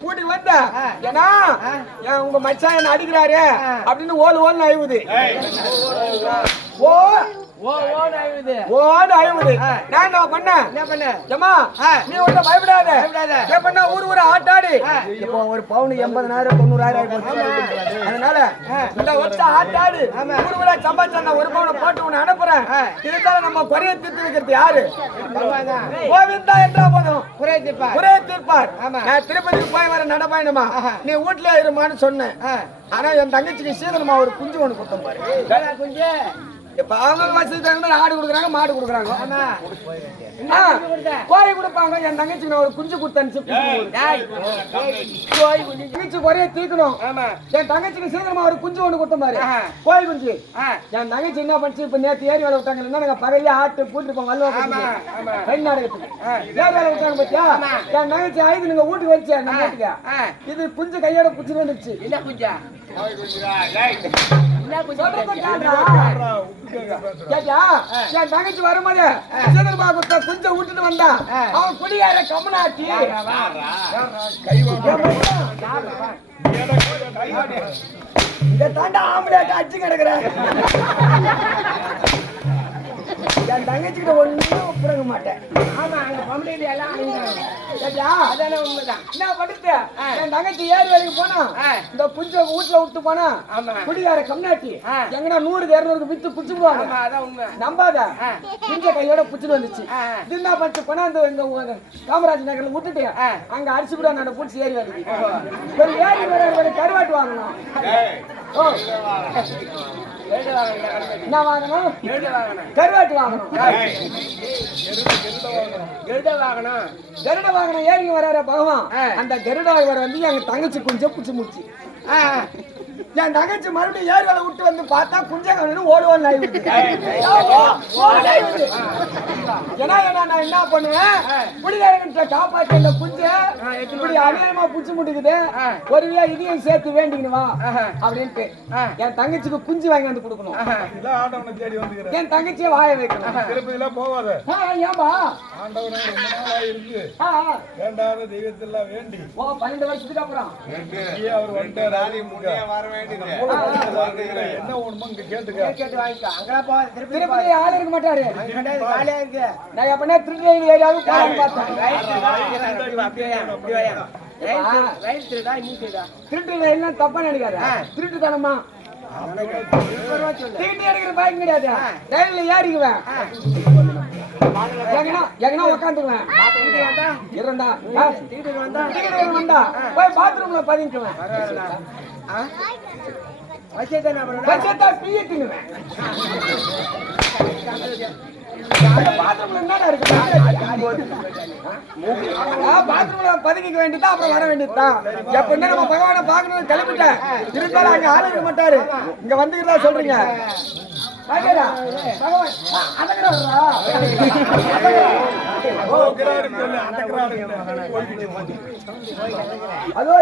கூட்டி வந்த. ஏன்னா உங்க மச்சான் என்ன அடிக்கிறாரு. அப்படின்னு ஓல் ஓல்னு அழுவுது ஓ ஓ ஓ நாயுது ஓன்னு அழுவுது. நான் என்ன பண்ணேன் என்ன பண்ண. நீ ஒன்றும் பயப்படாத பயப்படாத. எப்படின்னா ஊர் ஊர் ஆட்டாடி. இப்போ ஒரு பவுன் எண்பதனாயிரம் தொண்ணூறாயிரம். அதனால இந்த வருஷம் ஆட்டாடி. ஊர் ஊரா சம்பாதிச்சா ஒரு பவுனை போட்டு உன்னை அனுப்புறேன். இருந்தாலும் நம்ம குறைய தீர்த்து வைக்கிறது யாரு. கோவிந்தா என்றா போதும் குறை தீர்ப்பார். ஒரே தீர்ப்பார். நான் திருப்பதிக்கு போய் வர நடப்பாயினமா ஆஹா. நீ வீட்லயே இருமான்னு சொன்னேன். ஆனா என் தங்கச்சிக்கு சீதனமா ஒரு குஞ்சு ஒண்ணு கொடுத்தோம் பாரு வேலை குஞ்சு. மாதிரி ஆடு கொடுக்குறாங்க மாடு கொடுக்குறாங்க குஞ்சு கொடுத்த? கோழி கொடுப்பாங்க என் தங்கச்சிக்கு நான் ஒரு குஞ்சு கொடுத்தேன் டேய். கோழி குஞ்சு. தங்கச்சி ஒரே தீக்கணும் ஆமா. என் தங்கச்சிக்கு சீதனமா ஒரு குஞ்சு ஒண்ணு ஆஹா. கோழி குஞ்சு. என் தங்கச்சி என்ன பண்ணுச்சு இப்ப நேத்து ஏரி வேலை விட்டாங்க நாங்க பகல்ல ஆட்டு கூட்டிட்டு போவோம் வல்லுவா ஆமா, ஆமா. கை நாடகத்துக்கு. ஏரி வேலை விட்டாங்க பாத்தியா. என் தங்கச்சி ஆயுது நீங்க வீட்டுக்கு வச்சேன் நம்ம வீட்டுக்கு. இது குஞ்சு கையோட புடிச்சு வந்துச்சு என்ன குஞ்சா? என் தங்கச்சி வரும்போது சீதனமா குஞ்ச விட்டுட்டு வந்தா. அவன் குடிகார கம்மனாட்டி. இதை தாண்டா ஆம்பளையாட்ட அடிச்சு கிடக்குறேன் என் தங்கச்சிக்கிட்ட ஒண்ணு ஒப்புறங்க மாட்டேன். பொம்பளைங்க எல்லாம்? அதானே உண்மைதான். என்ன படுத்து என் தங்கச்சி ஏரி வேலைக்கு போனா. இந்த குஞ்சை வீட்டுல விட்டு போனா ஆமா. குடிகார கம்னாட்டி ஆ. எங்கடா நூறுக்கு இருநூறுக்கு வித்து புடிச்சுடுவாங்க ஆமா, அதான் உண்மை. நம்பாத. குஞ்ச கையோட புடிச்சிட்டு வந்துச்சு ஆ. இது என்ன பண்ணு கொண்டாந்து எங்க உங்க காமராஜ் நகர்ல விட்டுட்டு. அங்க அடிச்சு கூட நான் புடிச்சு ஏரி வேலைக்கு ஒரு ஏரி வேலை ஒரு கருவாட்டு வாங்கணும் ஓ. என்ன வாங்கணும்? கருவாட்டு வாங்கணும். கருட வாகனம் ஏறி வராரு பகவான்? அந்த கருட இவர் வந்து எங்க தங்கச்சி கொஞ்சம் புடிச்சு முடிச்சு. என் தங்கச்சி மறுபடியும் ஏர் வேலை விட்டு வந்து பார்த்தா குஞ்ச கவனம் ஓடுவான் ஏன்னா ஏன்னா நான் என்ன பண்ணுவேன்? குடிகாரங்கிட்ட காப்பாத்தி அந்த குஞ்ச இப்படி அநியாயமா புடிச்சு முட்டுக்குது. ஆ. ஒரு வே இதையும் சேர்த்து வேண்டிக்கணும். அப்படின்ட்டு. என் தங்கச்சிக்கு குஞ்சு வாங்கி வந்து கொடுக்கணும். என் தங்கச்சியை வாய வைக்கணும். திருப்பதிலாம் போவாத. ஆ. வேண்டாத தெய்வத்தெல்லாம் வேண்டி. ஓ பன்னெண்டு வருஷத்துக்கு அப்புறம். அவர் வந்துட்டாரு. என்ன ஒண்ணுமோ இங்க கேட்டுக்க. கேட்டு வாங்கிக்கோ. அங்கெல்லாம் போகாத, திருப்பதி திருப்பதி ஆள் இருக்க மாட்டாரு. காலியா இருக்கு. நான் எப்படின்னா திருநெல்வேலி ஏரியாவுக்கு பார்த்தேன். திருடா, நீ திருடா. திருட்டு தப்பா நினைக்காத. திருட்டு தனமா. திருட்டு எடுக்கிற பாய்க்கு கிடையாது. ரயில்ல ஏறிக்குவேன். ஆ. எங்கனா உட்காந்துக்குவேன் இருந்தா வந்தா, போய் பாத்ரூம்ல பதிக்குவேன் பரவாயில்ல. பதுக்கிக்க அப்புறம் வர வேண்டியதுதான் எப்படின்னா நம்ம பகவானை பார்க்கணும்னு கிளம்பிட்டேன். இருந்தாலும் அங்க ஆள் இருக்க மாட்டாரு. இங்க வந்துக்கிறதா சொல்றீங்க. பகவான், அதோ